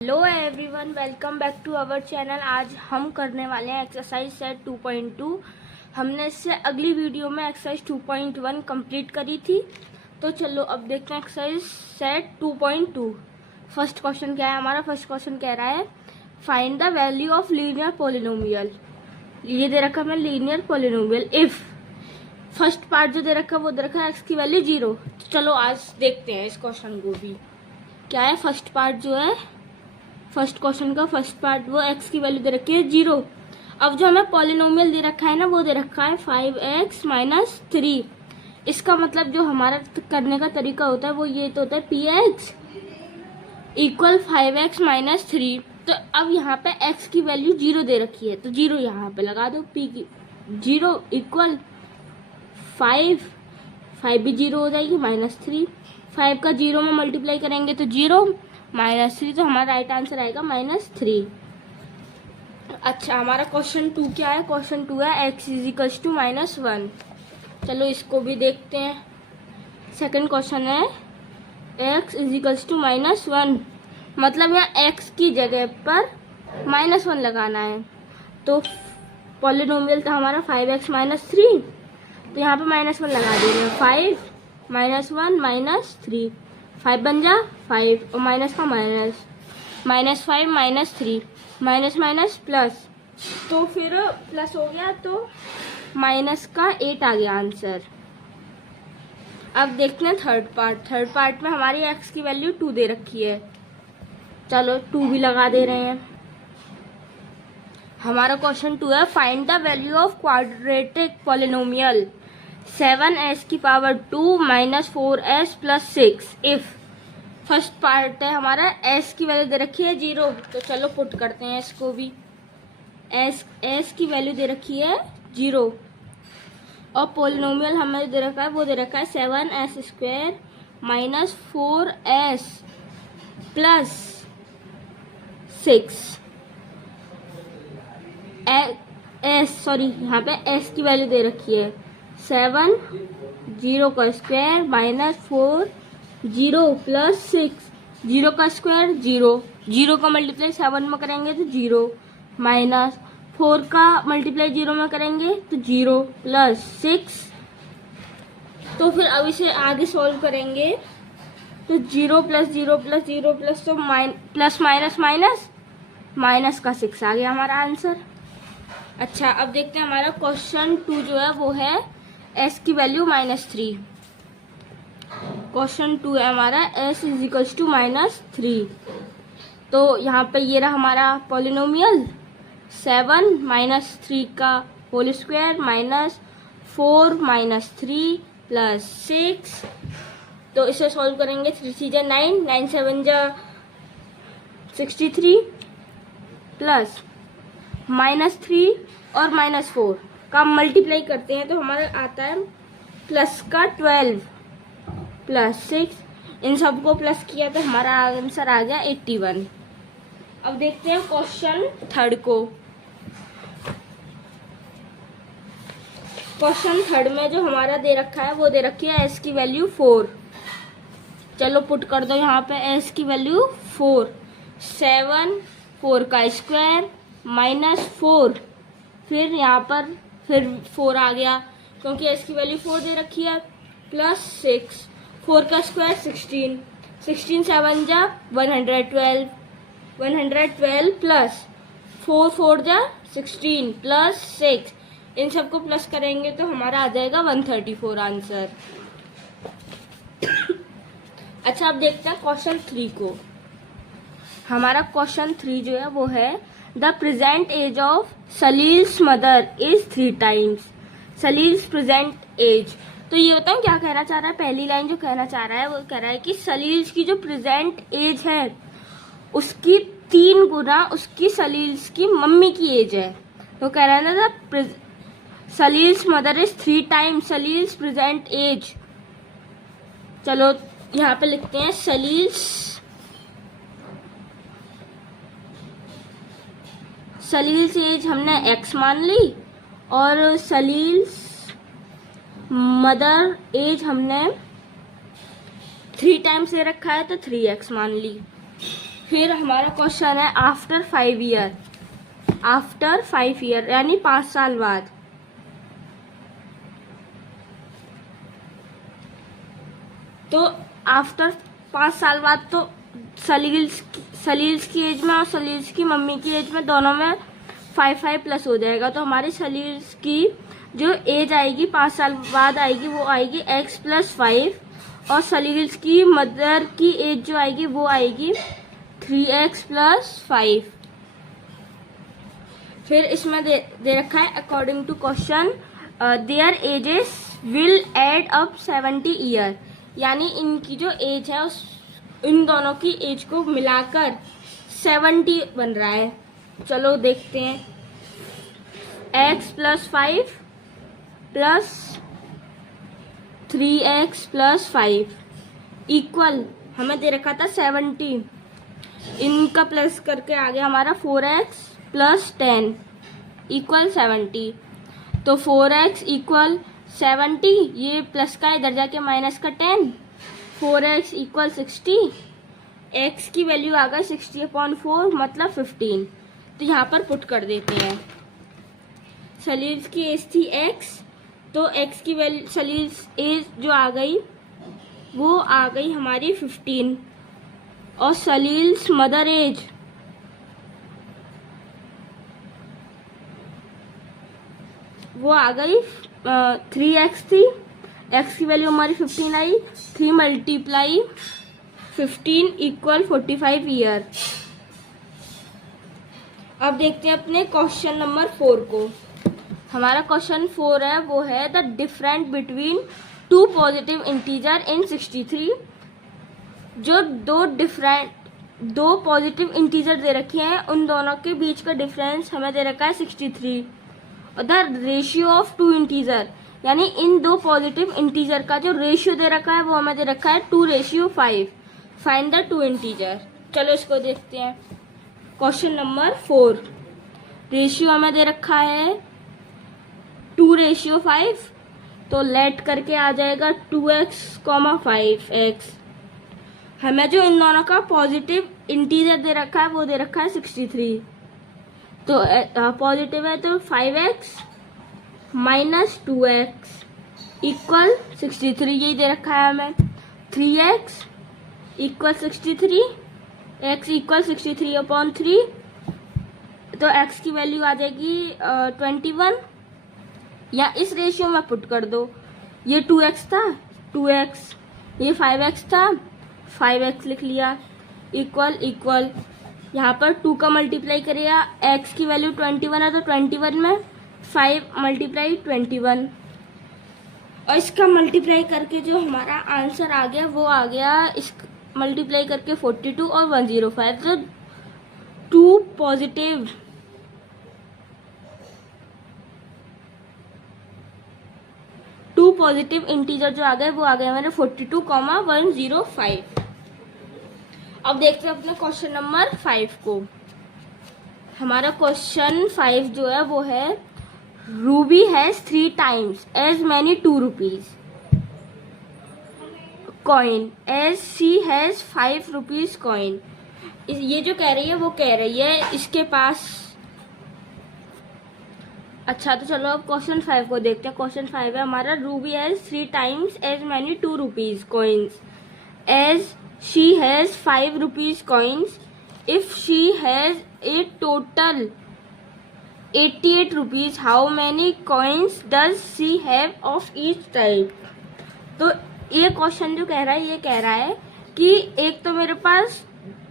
Hello everyone, welcome back to our channel. आज हम करने वाले हैं एक्सरसाइज सेट 2.2। हमने इससे अगली वीडियो में एक्सरसाइज 2.1 कंप्लीट करी थी। तो चलो अब देखते हैं एक्सरसाइज सेट 2.2। फर्स्ट क्वेश्चन क्या है हमारा? फर्स्ट क्वेश्चन कह रहा है find the value of linear polynomial. ये दे रखा है linear polynomial if first part जो दे रखा है वो दे रखा है एक्स की वैल्यू 0। तो चलो आज देखते हैं इस क्वेश्चन को भी। क्या है फर्स्ट पार्ट जो है, फर्स्ट क्वेश्चन का फर्स्ट पार्ट, वो x की वैल्यू दे रखी है 0। अब जो हमें पॉलिनोमियल दे रखा है ना, वो दे रखा है 5x-3। इसका मतलब जो हमारा करने का तरीका होता है वो ये तो होता है px इक्वल 5x-3। तो अब यहाँ पे x की वैल्यू 0 दे रखी है तो 0 यहाँ पे लगा दो। p की 0 इक्वल 5 भी 0 हो जाएगी, -3। 5 का 0 में मल्टीप्लाई करेंगे तो 0, -3, तो हमारा राइट आंसर आएगा -3। अच्छा, हमारा क्वेश्चन 2 क्या है? क्वेश्चन 2 है x इजिकल्स टू -1। चलो इसको भी देखते हैं। सेकंड क्वेश्चन है x इजिकल्स टू -1, मतलब यहाँ x की जगह पर -1 लगाना है। तो पॉलिनोमियल था हमारा 5x-3, तो यहाँ पे -1 लगा देंगे। 5 -1 -3, 5 बन जा 5 और माइनस का माइनस, -5 -3, माइनस प्लस, तो फिर प्लस हो गया तो माइनस का 8 आ गया आंसर। अब देखते हैं थर्ड पार्ट। थर्ड पार्ट में हमारी x की वैल्यू 2 दे रखी है। चलो 2 भी लगा दे रहे हैं। हमारा क्वेश्चन 2 है find the value of quadratic polynomial 7s की power 2 -4s + 6 if. First part है हमारा s की वैल्यू दे रखी है 0। तो चलो पुट करते हैं इसको भी। s की वैल्यू दे रखी है 0 और पोलिनोमियल हमें दे रखा है, वो दे रखा है 7s² -4s + 6। यहाँ पे s की वैल्यू दे रखी है 7, 0 का स्क्वायर -4, 0 + 6, 0 का स्क्वायर 0, 0 का मल्टीप्लाई 7 में करेंगे तो 0, -4 का मल्टीप्लाई 0 में करेंगे तो 0 + 6। तो फिर अब इसे आगे सॉल्व करेंगे तो 0 + 0 + 0 + तो प्लस माइनस का 6 आ गया हमारा आंसर। अच्छा, अब देखते हैं हमारा क्वेश्चन 2 जो है वो है s की वैल्यू -3। क्वेश्चन 2 है हमारा s इजिकल्स टू -3। तो यहाँ पे ये रहा हमारा पॉलिनोमियल 7 -3 का होल स्क्वायर -4 -3 + 6। तो इसे सॉल्व करेंगे। 3 × 3 = 9, 9 × 7 = 63 प्लस -3 और -4 का मल्टीप्लाई करते हैं तो हमारा आता है प्लस का 12 + 6। इन सबको प्लस किया तो हमारा आंसर आ गया 81। अब देखते हैं क्वेश्चन थर्ड को। क्वेश्चन थर्ड में जो हमारा दे रखा है वो दे रखी है s की वैल्यू 4। चलो पुट कर दो यहाँ पे s की वैल्यू 4। 7, 4 का स्क्वायर -4, फिर यहाँ पर फिर 4 आ गया क्योंकि s की वैल्यू 4 दे रखी है, +6, 4 का स्क्वायर 16, 16 7 जा 112, 112 प्लस 4 4 जा 16 + 6। इन सबको प्लस करेंगे तो हमारा आ जाएगा 134 आंसर। अच्छा, अब देखते हैं क्वेश्चन 3 को। हमारा क्वेश्चन 3 जो है वो है the present age of Salil's mother is 3 times Salil's present age. तो ये बताऊँ क्या कहना चाह रहा है? पहली लाइन जो कहना चाह रहा है वो कह रहा है कि सलील्स की जो प्रेजेंट एज है उसकी 3 गुना उसकी सलील्स की मम्मी की एज है। तो कह रहा है ना the Salil's mother is 3 times Salil's present age. चलो यहाँ पे लिखते हैं सलील्स एज हमने x मान ली और सलील्स मदर एज हमने 3 टाइम्स दे रखा है तो 3x मान ली। फिर हमारा क्वेश्चन है आफ्टर 5 ईयर, आफ्टर 5 ईयर यानी 5 साल बाद। तो आफ्टर 5 साल बाद तो सलील्स की एज में और सलील्स की मम्मी की एज में दोनों में 5 प्लस हो जाएगा। तो हमारी सलील्स की जो एज आएगी 5 साल बाद आएगी वो आएगी x + 5 और सलील्स की मदर की एज जो आएगी वो आएगी 3x + 5। फिर इसमें दे रखा है according to question their ages will add up 70 year, यानी इनकी जो एज है उस इन दोनों की एज को मिलाकर 70 बन रहा है। चलो देखते हैं। x + 5 + 3x + 5 इक्वल हमें दे रखा था 70, इनका प्लस करके आ गया हमारा 4x + 10 इक्वल 70। तो 4x इक्वल 70, ये प्लस का इधर जाके माइनस का 10, 4x इक्वल 60, x की वैल्यू आ गई 60/4 मतलब 15। तो यहाँ पर पुट कर देते हैं। सलील्स की एज थी x, तो x की वैल्यू सलील्स एज जो आ गई वो आ गई हमारी 15 और सलील्स मदर एज वो आ गई 3x थी, x की वैल्यू हमारी 15 आई, 3 × 15 इक्वल 45 ईयर। अब देखते हैं अपने क्वेश्चन नंबर 4 को। हमारा क्वेश्चन 4 है वो है the difference between 2 positive integer इन 63। जो दो पॉजिटिव इंटीजर दे रखे हैं उन दोनों के बीच का डिफरेंस हमें दे रखा है 63 और द रेशियो ऑफ 2 इंटीजर, यानी इन दो पॉजिटिव इंटीजर का जो रेशियो दे रखा है वो हमें दे रखा है 2:5। Find the 2 integer. चलो इसको देखते हैं। क्वेश्चन नंबर 4, रेशियो हमें दे रखा है 2:5, तो लेट करके आ जाएगा 2x, 5x। हमें जो इन दोनों का पॉजिटिव इंटीजर दे रखा है वो दे रखा है 63, तो पॉजिटिव है तो 5x - 2x इक्वल 63, यही दे रखा है हमें। 3x इक्वल 63, x इक्वल 63/3, तो x की वैल्यू आ जाएगी 21, या इस रेशियो में पुट कर दो। ये 2x था 2x, ये 5x था 5x लिख लिया, इक्वल यहाँ पर 2 का मल्टीप्लाई करेगा, x की वैल्यू 21 है तो 21 में 5 × 21 और इसका मल्टीप्लाई करके जो हमारा आंसर आ गया वो आ गया, इस मल्टीप्लाई करके 42 और 105। तो 2 पॉजिटिव इंटीजर जो आ गए वो आ गए हमारे 42, 105। अब देखते हैं अपने क्वेश्चन नंबर 5 को। हमारा क्वेश्चन 5 जो है वो है Ruby has 3 times as many 2 rupees coin as she has 5 rupees coin। ये जो कह रही है वो कह रही है इसके पास। अच्छा तो चलो अब क्वेश्चन 5 को देखते हैं। क्वेश्चन 5 है हमारा Ruby has 3 times as many 2 rupees coins as she has 5 rupees coins। if she has a total 88 rupees, how many coins does she have of each type। तो ये क्वेश्चन जो कह रहा है ये कह रहा है कि एक तो मेरे पास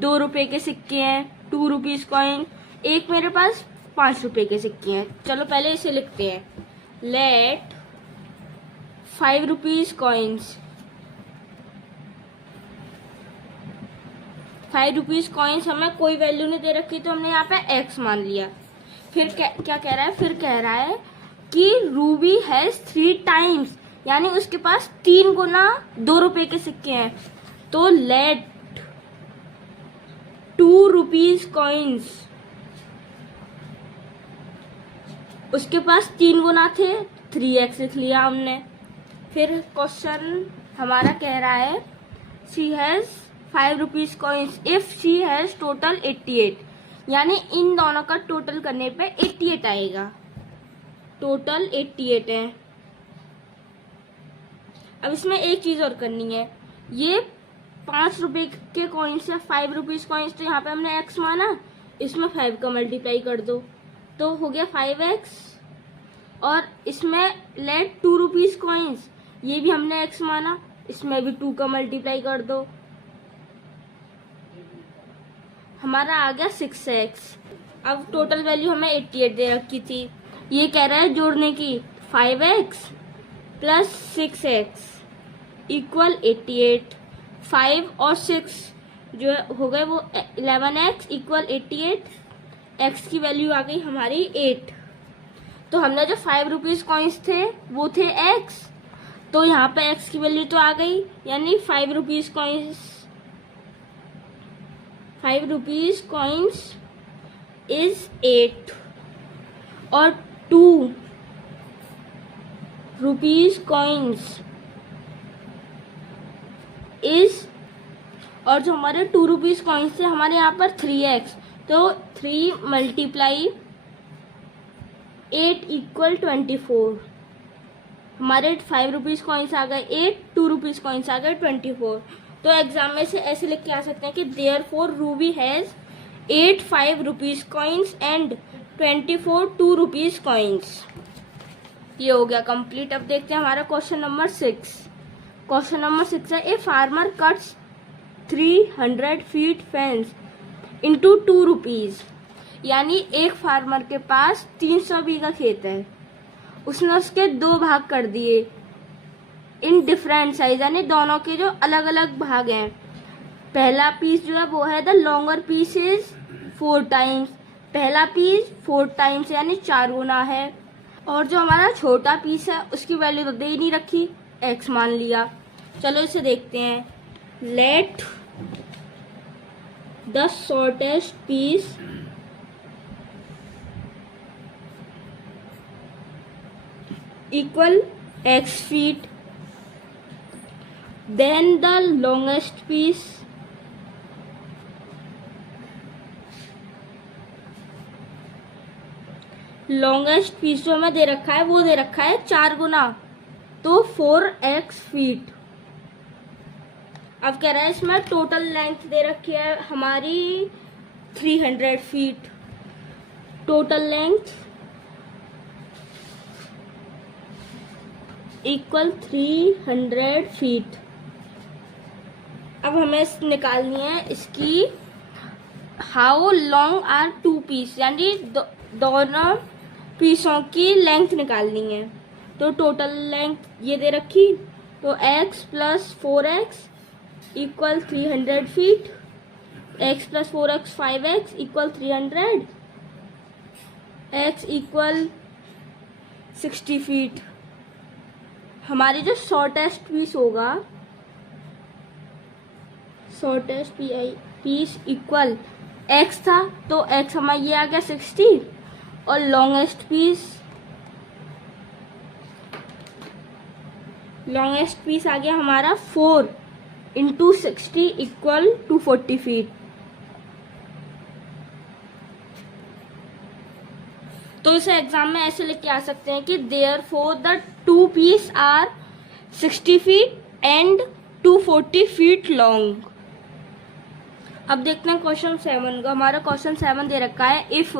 2 रुपए के सिक्के हैं 2 rupees कॉइन, एक मेरे पास 5 रुपए के सिक्के हैं। चलो पहले इसे लिखते हैं। Let 5 rupees coins, 5 rupees coins हमें कोई वैल्यू नहीं दे रखी तो हमने यहाँ पे x मान लिया। फिर क्या कह रहा है, फिर कह रहा है कि रूबी हैज 3 times, यानी उसके पास 3 गुना 2 रुपए के सिक्के हैं। तो लेट 2 rupees कॉइन्स, उसके पास 3 गुना थे 3x लिख लिया हमने। फिर क्वेश्चन हमारा कह रहा है she has ₹5 coins if she has total 88, यानी इन दोनों का टोटल करने पे 88 आएगा। टोटल 88 है। अब इसमें एक चीज और करनी है, ये ₹5 के कॉइन्स है, ₹5 कॉइन्स, तो यहाँ पे हमने x माना, इसमें 5 का मल्टीप्लाई कर दो तो हो गया 5x, और इसमें लेट ₹2 कॉइन्स, ये भी हमने x माना, इसमें भी 2 का मल्टीप्लाई कर दो, हमारा आ गया 6x। अब टोटल वैल्यू हमें 88 दे रखी थी, ये कह रहा है जोड़ने की 5x प्लस 6x इक्वल 88। 5 और 6 जो हो गए वो 11x इक्वल 88, x की वैल्यू आ गई हमारी 8। तो हमने जो ₹5 कॉइन्स थे वो थे x, तो यहाँ पे x की वैल्यू तो आ गई, यानी ₹5 कॉइन्स इज 8 और ₹2 कॉइन्स इज, और जो हमारे ₹2 कॉइन्स थे हमारे यहाँ पर 3x, तो 3 मल्टीप्लाई 8 इक्वल 24। हमारे ₹5 कॉइन्स आ गए 8, ₹2 कॉइन्स आ गए 24। तो एग्जाम में से ऐसे लिख के आ सकते हैं कि therefore Ruby has 8 ₹5 coins and 24 ₹2 coins. ये हो गया कंप्लीट। अब देखते हैं हमारा क्वेश्चन नंबर 6। क्वेश्चन नंबर 6 है, a farmer cuts 300 feet fence into ₹2, यानी एक फार्मर के पास 300 बीघा खेत है, उसने उसके 2 भाग कर दिए इन डिफरेंट साइज, यानी दोनों के जो अलग अलग भाग हैं। पहला पीस जो है वो है the longer piece is 4 times, पहला पीस 4 टाइम्स यानी 4 गुना है, और जो हमारा छोटा पीस है उसकी वैल्यू तो दे ही नहीं रखी, x मान लिया। चलो इसे देखते हैं। Let the shortest piece equal x feet, then the longest piece जो हमें दे रखा है वो दे रखा है 4 गुना, तो 4x फीट। अब कह रहा है इसमें टोटल लेंथ दे रखी है हमारी 300 feet, total length equal 300 feet. अब हमें निकालनी है इसकी हाउ लॉन्ग आर 2 पीस, यानी दोनों पीसों की लेंथ निकालनी है। तो टोटल लेंथ ये दे रखी, तो x plus 4x equal 300 feet, x plus 4x 5x equal 300, x equal 60 feet. हमारी जो शॉर्टेस्ट पीस होगा, शॉर्टेस्ट पीस इक्वल x था, तो x हमारा ये आ गया 60, और लॉन्गेस्ट पीस आ गया हमारा 4 इंटू 60 इक्वल 240 फीट। तो इसे एग्जाम में ऐसे लिख के आ सकते हैं कि therefore the 2 piece are 60 feet and 240 feet long. अब देखते हैं क्वेश्चन 7 का। हमारा क्वेश्चन 7 दे रखा है, if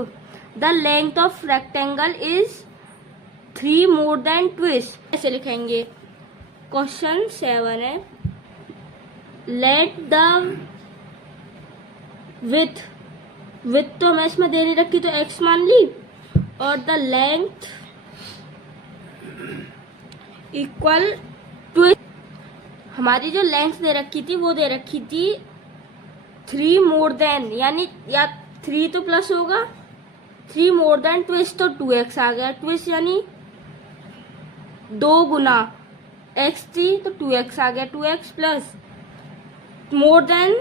the length of rectangle is 3 more than twist, ऐसे लिखेंगे। क्वेश्चन 7 है, लेट द विथ तो हमें इसमें दे नहीं रखी, तो x मान ली, और द लेंथ इक्वल ट्विस्ट। हमारी जो लेंथ दे रखी थी वो दे रखी थी 3 मोर देन, यानी या 3 तो प्लस होगा, 3 मोर देन ट्विस्ट, तो 2x आ गया। ट्विस्ट यानी 2 गुना x थी, तो 2x आ गया। 2x प्लस मोर देन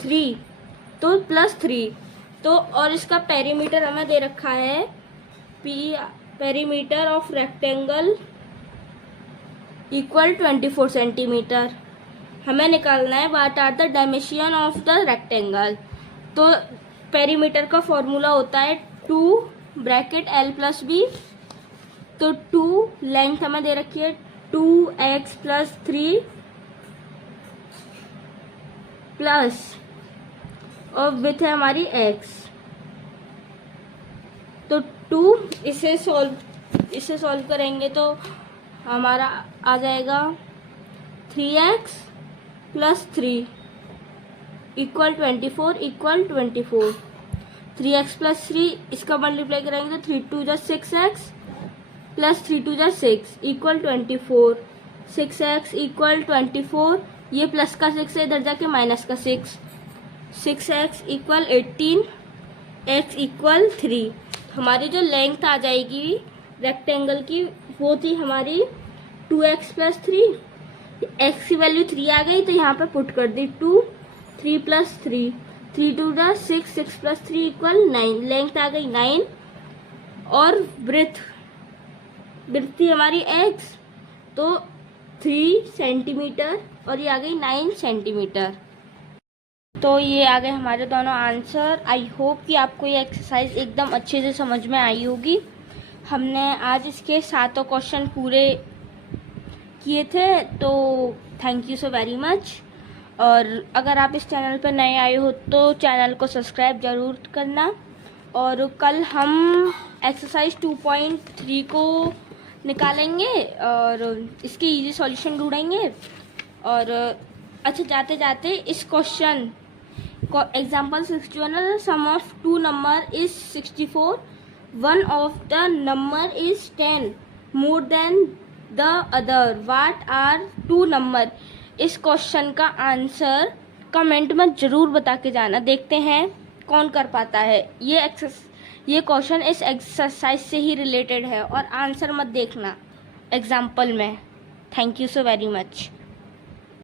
3 तो प्लस 3, तो और इसका पेरीमीटर हमें दे रखा है, perimeter of rectangle equal 24 centimetre. हमें निकालना है what are the dimension of the rectangle. तो पेरीमीटर का फॉर्मूला होता है 2 ब्रैकेट l प्लस बी। तो 2 लेंथ हमें दे रखी है 2x प्लस 3 प्लस और विथ है हमारी x। तो 2 इसे सॉल्व करेंगे तो हमारा आ जाएगा 3x plus 3 equal 24 equal 24। 3x plus 3 इसका मल्टीप्लाई करेंगे तो 3 2 जा 6x प्लस 3 2 जा 6 इक्वल 24। 6x इक्वल 24, ये प्लस का 6 है इधर जाके माइनस का 6। 6x equal 18, x equal 3। हमारी जो लेंथ आ जाएगी रेक्टेंगल की वो थी हमारी 2x प्लस 3। x की वैल्यू 3 आ गई तो यहाँ पे पुट कर दी 2, 3 प्लस 3, 3 2 जा 6, 6 प्लस 3 इक्वल 9। लेंथ आ गई 9 और ब्रेथ थी हमारी x तो 3 सेंटीमीटर और ये आ गई 9 सेंटीमीटर। तो ये आ गए हमारे दोनों आंसर। आई होप कि आपको ये एक्सरसाइज एकदम अच्छे से समझ में आई होगी। हमने आज इसके 7 क्वेश्चन पूरे किए थे, तो thank you so very much. और अगर आप इस चैनल पर नए आए हो तो चैनल को सब्सक्राइब ज़रूर करना। और कल हम एक्सरसाइज 2.3 को निकालेंगे और इसके इजी सॉल्यूशन ढूंढेंगे। और अच्छा, जाते जाते इस क्वेश्चन को example 61, sum of 2 number is 64, one of the number is 10 more than the other, what are 2 number. इस क्वेश्चन का आंसर कमेंट में ज़रूर बता के जाना। देखते हैं कौन कर पाता है। ये क्वेश्चन इस एक्सरसाइज से ही रिलेटेड है और आंसर मत देखना एग्जाम्पल में। Thank you so very much.